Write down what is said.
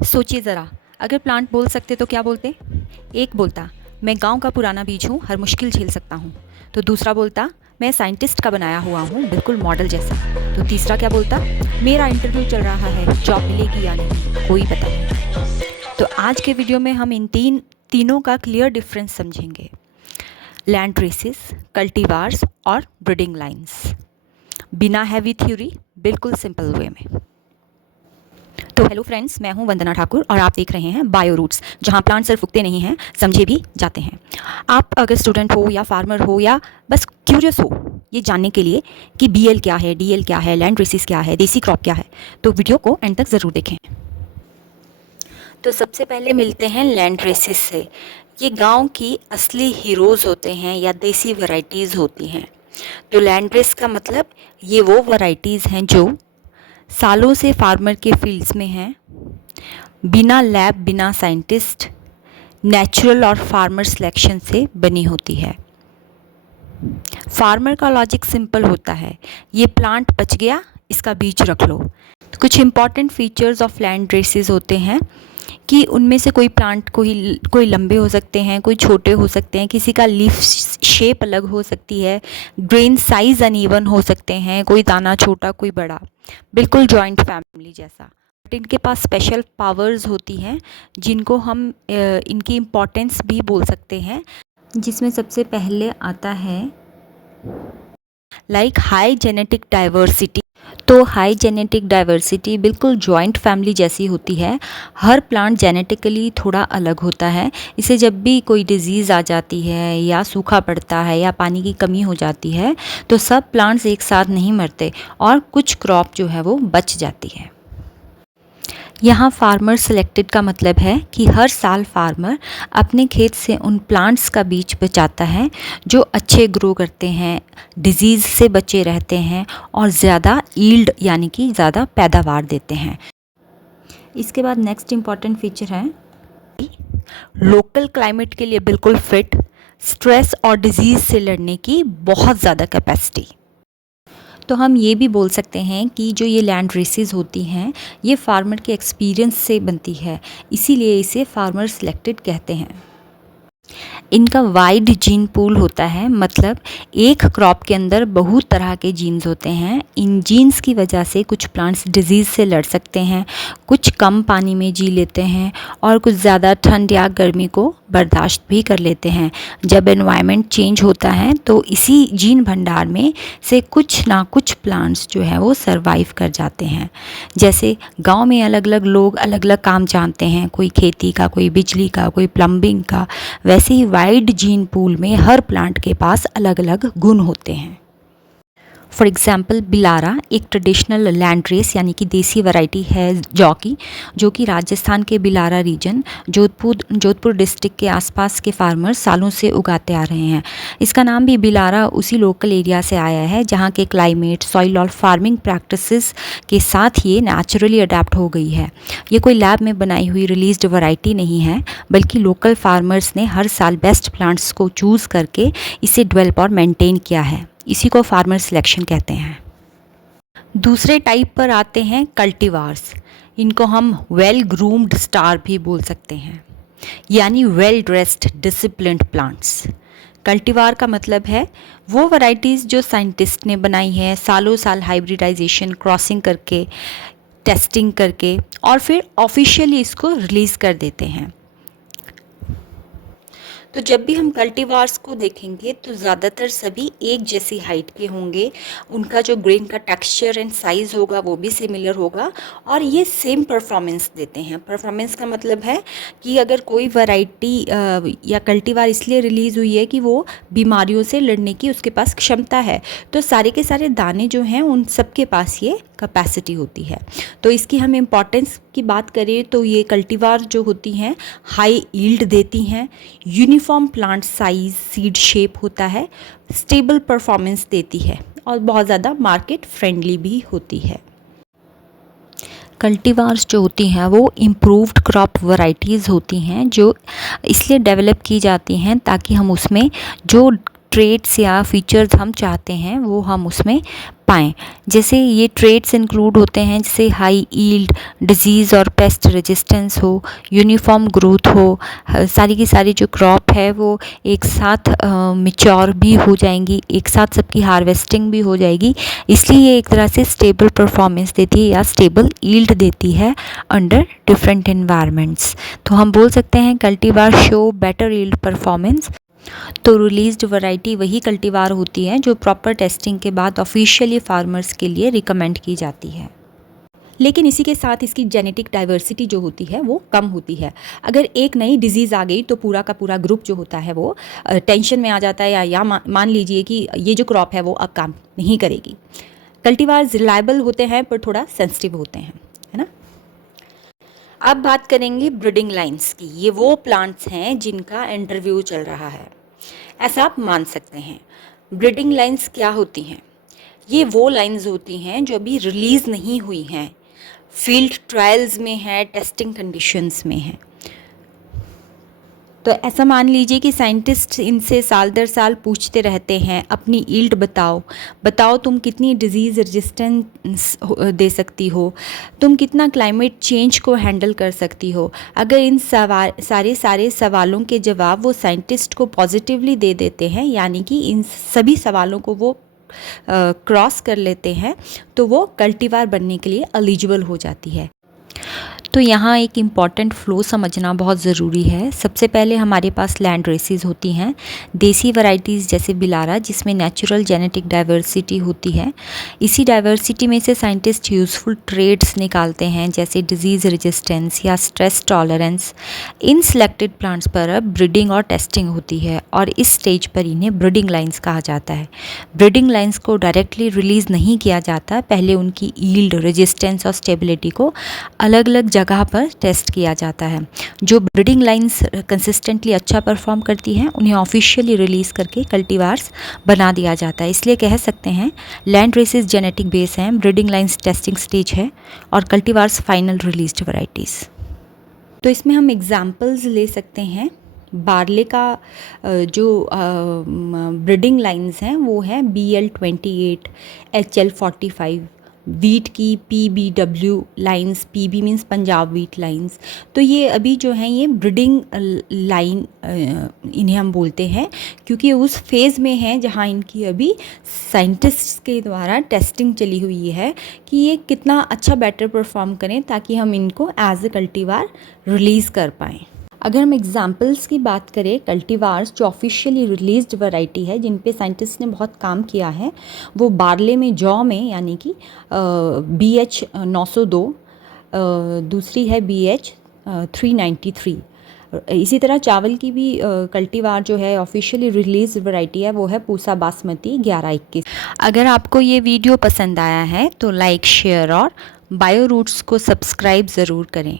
सोचिए ज़रा, अगर प्लांट बोल सकते तो क्या बोलते? एक बोलता, मैं गांव का पुराना बीज हूँ, हर मुश्किल झेल सकता हूँ। तो दूसरा बोलता, मैं साइंटिस्ट का बनाया हुआ हूँ, बिल्कुल मॉडल जैसा। तो तीसरा क्या बोलता? मेरा इंटरव्यू चल रहा है, जॉब मिलेगी या नहीं कोई पता नहीं। तो आज के वीडियो में हम इन तीनों का क्लियर डिफरेंस समझेंगे। लैंड रेसेस, कल्टीवार्स और ब्रीडिंग लाइन्स, बिना हैवी थ्योरी, बिल्कुल सिंपल वे में। तो हेलो फ्रेंड्स, मैं हूं वंदना ठाकुर और आप देख रहे हैं बायो रूट्स, जहां प्लांट सिर्फ उगते नहीं हैं, समझे भी जाते हैं। आप अगर स्टूडेंट हो या फार्मर हो या बस क्यूरियस हो ये जानने के लिए कि बीएल क्या है, डीएल क्या है, लैंड रेसिस क्या है, देसी क्रॉप क्या है, तो वीडियो को एंड तक ज़रूर देखें। तो सबसे पहले मिलते हैं लैंड रेसिस से। ये गांव की असली हीरोज़ होते हैं या देसी वैरायटीज़ होती हैं। तो लैंड रेस का मतलब ये वो वैरायटीज़ हैं जो सालों से फार्मर के फील्ड्स में हैं, बिना लैब, बिना साइंटिस्ट, नेचुरल और फार्मर सिलेक्शन से बनी होती है। फार्मर का लॉजिक सिंपल होता है, ये प्लांट बच गया, इसका बीज रख लो। कुछ important features of land races होते हैं कि उनमें से कोई प्लांट कोई लंबे हो सकते हैं, कोई छोटे हो सकते हैं, किसी का लीफ शेप अलग हो सकती है, ग्रेन साइज अनइवन हो सकते हैं, कोई दाना छोटा कोई बड़ा, बिल्कुल जॉइंट फैमिली जैसा। बट इनके पास स्पेशल पावर्स होती हैं जिनको हम इनकी इम्पोर्टेंस भी बोल सकते हैं, जिसमें सबसे पहले आता है लाइक हाई जेनेटिक डाइवर्सिटी। तो हाई जेनेटिक डाइवर्सिटी बिल्कुल जॉइंट फैमिली जैसी होती है। हर प्लांट जेनेटिकली थोड़ा अलग होता है, इसे जब भी कोई डिजीज़ आ जाती है या सूखा पड़ता है या पानी की कमी हो जाती है तो सब प्लांट्स एक साथ नहीं मरते और कुछ क्रॉप जो है वो बच जाती है। यहाँ फार्मर सेलेक्टेड का मतलब है कि हर साल फार्मर अपने खेत से उन प्लांट्स का बीज बचाता है जो अच्छे ग्रो करते हैं, डिजीज़ से बचे रहते हैं और ज़्यादा ईल्ड यानी कि ज़्यादा पैदावार देते हैं। इसके बाद नेक्स्ट इम्पॉर्टेंट फीचर है लोकल क्लाइमेट के लिए बिल्कुल फिट, स्ट्रेस और डिजीज़ से लड़ने की बहुत ज़्यादा कैपेसिटी। तो हम ये भी बोल सकते हैं कि जो ये लैंड रेसेस होती हैं ये फार्मर के एक्सपीरियंस से बनती है, इसीलिए इसे फार्मर सिलेक्टेड कहते हैं। इनका वाइड जीन पूल होता है, मतलब एक क्रॉप के अंदर बहुत तरह के जीन्स होते हैं। इन जीन्स की वजह से कुछ प्लांट्स डिजीज़ से लड़ सकते हैं, कुछ कम पानी में जी लेते हैं और कुछ ज़्यादा ठंड या गर्मी को बर्दाश्त भी कर लेते हैं। जब एनवायरनमेंट चेंज होता है तो इसी जीन भंडार में से कुछ ना कुछ प्लांट्स जो है वो सरवाइव कर जाते हैं। जैसे गांव में अलग अलग लोग अलग अलग काम जानते हैं, कोई खेती का, कोई बिजली का, कोई प्लम्बिंग का, वैसे ही वाइड जीन पूल में हर प्लांट के पास अलग अलग गुण होते हैं। फॉर एग्ज़ाम्पल बिलारा एक ट्रेडिशनल लैंड रेस यानी कि देसी वैरायटी है जौ की, जो कि राजस्थान के बिलारा रीजन जोधपुर डिस्ट्रिक्ट के आसपास के फार्मर्स सालों से उगाते आ रहे हैं। इसका नाम भी बिलारा उसी लोकल एरिया से आया है जहाँ के क्लाइमेट, सॉइल और फार्मिंग प्रैक्टिसेस के साथ ये नेचुरली अडेप्ट हो गई है। ये कोई लैब में बनाई हुई रिलीज्ड वैरायटी नहीं है, बल्कि लोकल फार्मर्स ने हर साल बेस्ट प्लांट्स को चूज़ करके इसे डेवलप और मेंटेन किया है। इसी को फार्मर सिलेक्शन कहते हैं। दूसरे टाइप पर आते हैं कल्टीवार्स। इनको हम वेल ग्रूम्ड स्टार भी बोल सकते हैं, यानी well dressed disciplined plants. Cultivar का मतलब है वो वैरायटीज़ जो साइंटिस्ट ने बनाई है, सालों साल हाइब्रिडाइजेशन, क्रॉसिंग करके, टेस्टिंग करके और फिर ऑफिशियली इसको रिलीज़ कर देते हैं। तो जब भी हम कल्टीवार्स को देखेंगे तो ज़्यादातर सभी एक जैसी हाइट के होंगे, उनका जो ग्रेन का टेक्सचर एंड साइज़ होगा वो भी सिमिलर होगा और ये सेम परफॉर्मेंस देते हैं। परफॉर्मेंस का मतलब है कि अगर कोई वैरायटी या कल्टीवार इसलिए रिलीज़ हुई है कि वो बीमारियों से लड़ने की उसके पास क्षमता है, तो सारे के सारे दाने जो हैं उन सब के पास ये कैपेसिटी होती है। तो इसकी हम इम्पॉर्टेंस की बात करें तो ये कल्टीवार जो होती हैं हाई यील्ड देती हैं, uniform plant size, seed shape होता है, स्टेबल परफॉर्मेंस देती है और बहुत ज़्यादा मार्केट फ्रेंडली भी होती है। कल्टीवार्स जो होती हैं वो इम्प्रूव्ड क्रॉप वैरायटीज़ होती हैं जो इसलिए डेवलप की जाती हैं ताकि हम उसमें जो ट्रेट्स या फीचर्स हम चाहते हैं वो हम उसमें पाएँ। जैसे ये ट्रेट्स इंक्लूड होते हैं जैसे हाई यील्ड, डिजीज़ और पेस्ट रेजिस्टेंस हो, यूनिफॉर्म ग्रोथ हो, सारी की सारी जो क्रॉप है वो एक साथ मैच्योर भी हो जाएंगी, एक साथ सबकी हार्वेस्टिंग भी हो जाएगी। इसलिए ये एक तरह से स्टेबल परफॉर्मेंस देती है या स्टेबल यील्ड देती है अंडर डिफरेंट एनवायरनमेंट्स। तो हम बोल सकते हैं cultivar show better yield performance. तो रिलीज्ड वैरायटी वही कल्टीवार होती है जो प्रॉपर टेस्टिंग के बाद ऑफिशियली फार्मर्स के लिए रिकमेंड की जाती है। लेकिन इसी के साथ इसकी जेनेटिक डाइवर्सिटी जो होती है वो कम होती है। अगर एक नई डिजीज़ आ गई तो पूरा का पूरा ग्रुप जो होता है वो टेंशन में आ जाता है, या मान लीजिए कि ये जो क्रॉप है वो अब काम नहीं करेगी। कल्टीवार्स रिलायबल होते हैं पर थोड़ा सेंसिटिव होते हैं, है ना। अब बात करेंगे ब्रीडिंग लाइंस की। ये वो प्लांट्स हैं जिनका इंटरव्यू चल रहा है, ऐसा आप मान सकते हैं। ब्रीडिंग लाइंस क्या होती हैं? ये वो लाइंस होती हैं जो अभी रिलीज़ नहीं हुई हैं, फील्ड ट्रायल्स में है, टेस्टिंग कंडीशंस में है। तो ऐसा मान लीजिए कि साइंटिस्ट इनसे साल दर साल पूछते रहते हैं अपनी यील्ड बताओ तुम कितनी डिजीज़ रेजिस्टेंस दे सकती हो, तुम कितना क्लाइमेट चेंज को हैंडल कर सकती हो। अगर इन सारे सवालों के जवाब वो साइंटिस्ट को पॉजिटिवली दे देते हैं, यानी कि इन सभी सवालों को वो क्रॉस कर लेते हैं, तो वो कल्टीवार बनने के लिए एलिजिबल हो जाती है। तो यहाँ एक इम्पॉर्टेंट फ़्लो समझना बहुत ज़रूरी है। सबसे पहले हमारे पास लैंड रेसेस होती हैं, देसी वैरायटीज़ जैसे बिलारा, जिसमें नेचुरल जेनेटिक डाइवर्सिटी होती है। इसी डाइवर्सिटी में से साइंटिस्ट यूज़फुल ट्रेड्स निकालते हैं जैसे डिजीज़ रेजिस्टेंस या स्ट्रेस टॉलरेंस। इन सिलेक्टेड प्लांट्स पर अब ब्रीडिंग और टेस्टिंग होती है और इस स्टेज पर इन्हें ब्रीडिंग लाइन्स कहा जाता है। ब्रीडिंग लाइन्स को डायरेक्टली रिलीज़ नहीं किया जाता, पहले उनकी यील्ड, रेजिस्टेंस और स्टेबिलिटी को अलग अलग जगह पर टेस्ट किया जाता है। जो ब्रीडिंग लाइंस कंसिस्टेंटली अच्छा परफॉर्म करती हैं उन्हें ऑफिशियली रिलीज़ करके कल्टीवार्स बना दिया जाता है। इसलिए कह सकते हैं लैंड रेसेस जेनेटिक बेस हैं, ब्रीडिंग लाइंस टेस्टिंग स्टेज है और कल्टीवार्स फाइनल रिलीज्ड वैरायटीज़। तो इसमें हम एग्जांपल्स ले सकते हैं। बार्ले का जो ब्रीडिंग लाइंस हैं वो है BL28, HL45। वीट की PBW lines, PB means Punjab wheat lines. तो ये अभी जो हैं ये ब्रीडिंग लाइन इन्हें हम बोलते हैं, क्योंकि उस फेज़ में हैं जहाँ इनकी अभी साइंटिस्ट्स के द्वारा टेस्टिंग चली हुई है कि ये कितना अच्छा बेटर परफॉर्म करें ताकि हम इनको एज ए कल्टीवार रिलीज़ कर पाएँ। अगर हम एग्जाम्पल्स की बात करें, कल्टीवार्स जो ऑफिशियली रिलीज्ड वैरायटी है जिन पे साइंटिस्ट ने बहुत काम किया है, वो बार्ले में, जौ में, यानी कि BH 902, दूसरी है BH 393। इसी तरह चावल की भी कल्टीवार जो है ऑफिशियली रिलीज वैरायटी है वो है पूसा बासमती 1121। अगर आपको ये वीडियो पसंद आया है तो लाइक, शेयर और बायो रूट्स को सब्सक्राइब ज़रूर करें।